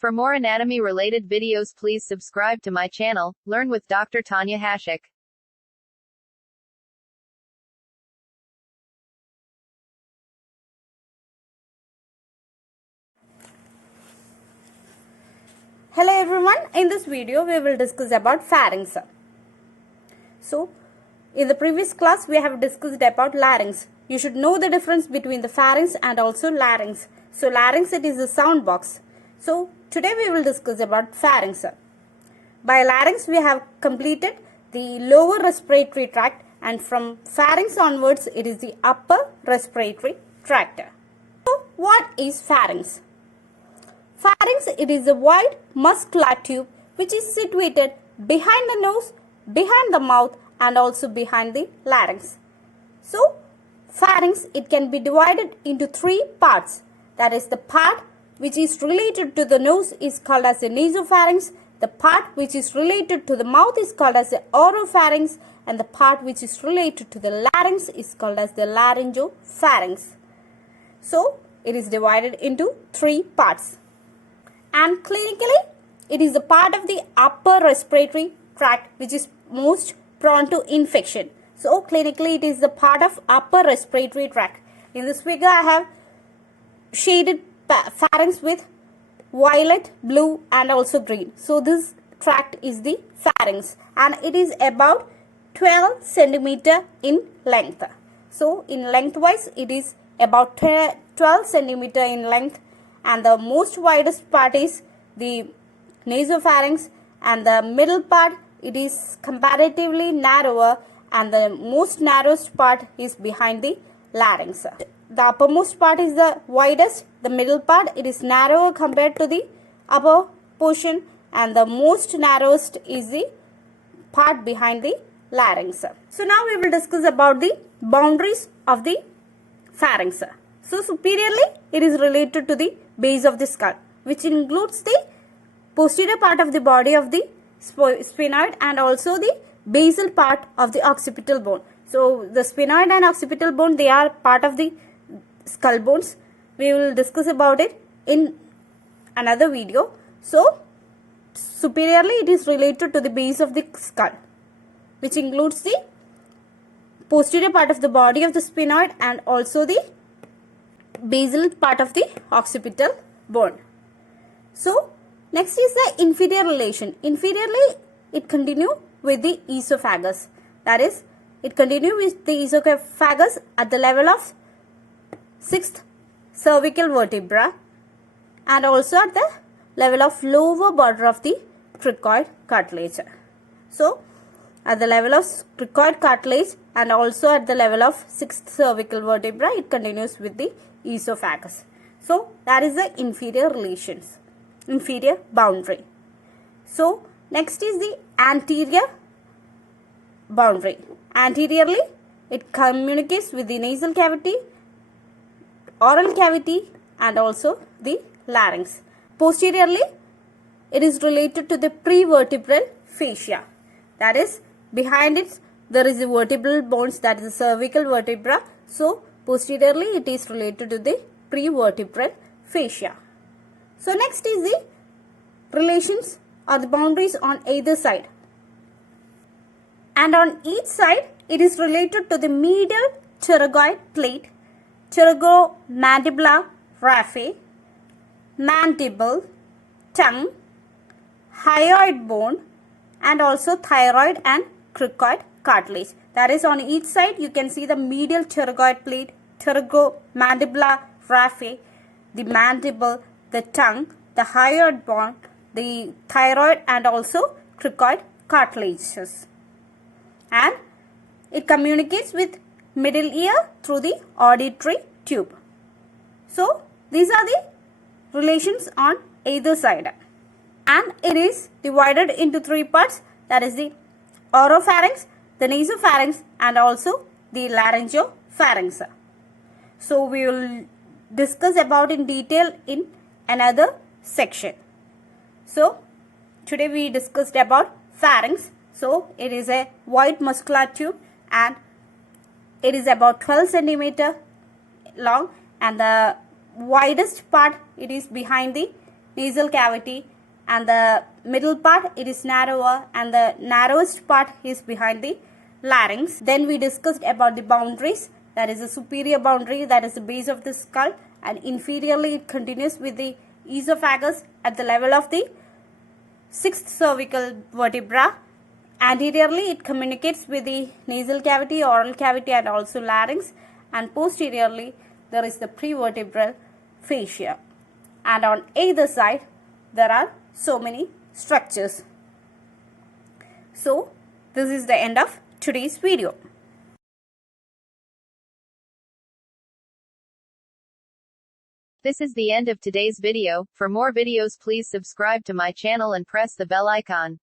For more anatomy related videos, please subscribe to my channel, Learn with Dr. Tanya Hashik. Hello everyone, in this video we will discuss about pharynx. So, in the previous class we have discussed about larynx. You should know the difference between the pharynx and also larynx. So, larynx, it is a sound box. So, today we will discuss about pharynx. By larynx we have completed the lower respiratory tract, and from pharynx onwards it is the upper respiratory tract. So, what is pharynx? Pharynx, it is a wide muscular tube which is situated behind the nose, behind the mouth and also behind the larynx. So, pharynx, it can be divided into three parts. That is, the part which is related to the nose is called as the nasopharynx, the part which is related to the mouth is called as the oropharynx, and the part which is related to the larynx is called as the laryngopharynx. So, it is divided into three parts. And clinically, it is a part of the upper respiratory tract which is most prone to infection. So, clinically, it is the part of upper respiratory tract. In this figure, I have shaded pharynx with violet, blue and also green. So, this tract is the pharynx and it is about 12 centimeter in length. So, in lengthwise, it is about 12 centimeter in length. And the most widest part is the nasopharynx, and the middle part, it is comparatively narrower, and the most narrowest part is behind the larynx. The uppermost part is the widest, the middle part, it is narrower compared to the upper portion, and the most narrowest is the part behind the larynx. So now we will discuss about the boundaries of the pharynx. So superiorly, it is related to the base of the skull, which includes the posterior part of the body of the sphenoid and also the basal part of the occipital bone. So, the sphenoid and occipital bone, they are part of the skull bones. We will discuss about it in another video. So, superiorly, it is related to the base of the skull, which includes the posterior part of the body of the sphenoid and also the basal part of the occipital bone. So, next is the inferior relation. Inferiorly, it continue with the esophagus. That is, it continue with the esophagus at the level of 6th cervical vertebra and also at the level of lower border of the cricoid cartilage. So, at the level of cricoid cartilage and also at the level of 6th cervical vertebra, it continues with the esophagus. So, that is the inferior relations, inferior boundary. So, next is the anterior boundary. Anteriorly, it communicates with the nasal cavity, oral cavity and also the larynx. Posteriorly, it is related to the prevertebral fascia. That is, behind it, there is a vertebral bones, that is the cervical vertebra. So, posteriorly, it is related to the prevertebral fascia. So, next is the relations or the boundaries on either side. And on each side, it is related to the medial pterygoid plate, pterygomandibular raphe, mandible, tongue, hyoid bone and also thyroid and cricoid cartilage. That is, on each side you can see the medial pterygoid plate, pterygomandibular raphe, the mandible, the tongue, the hyoid bone, the thyroid and also cricoid cartilages. And it communicates with middle ear through the auditory tube. So, these are the relations on either side. And it is divided into three parts, that is the oropharynx, the nasopharynx and also the laryngopharynx. So, we will discuss about in detail in another section. So, today we discussed about pharynx. So, it is a wide muscular tube and it is about 12 centimeter long, and the widest part, it is behind the nasal cavity, and the middle part it is narrower, and the narrowest part is behind the larynx. Then we discussed about the boundaries, that is the superior boundary, that is the base of the skull, and inferiorly it continues with the esophagus at the level of the sixth cervical vertebra. Anteriorly it communicates with the nasal cavity, oral cavity, and also larynx, and posteriorly there is the prevertebral fascia, and on either side there are so many structures. So this is the end of today's video. This is the end of today's video. For more videos, please subscribe to my channel and press the bell icon.